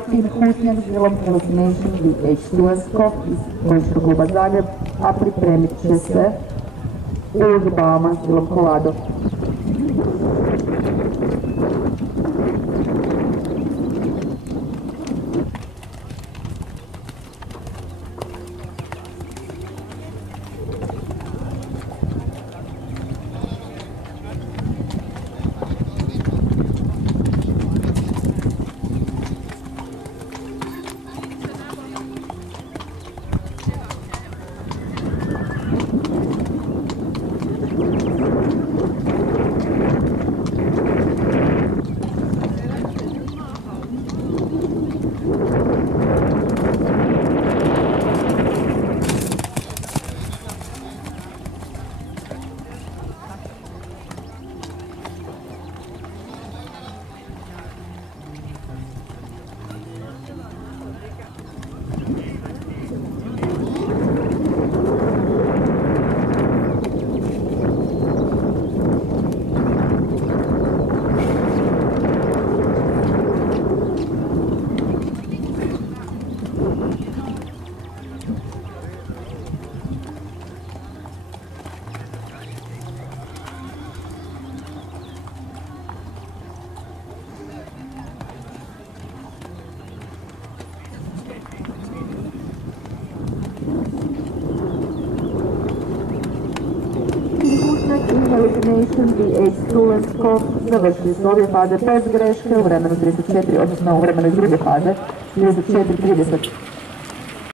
Tim Husnjak s djelom Hallucination VH2 skok iz Konjičkog kluba Zagreb, a pripremit će se Ulož Bauman s djelom Kolado. Hallucination VH2 skok završili su obje faze bez greške u vremenu 34, odnosno u vremenu iz druge faze 34-30.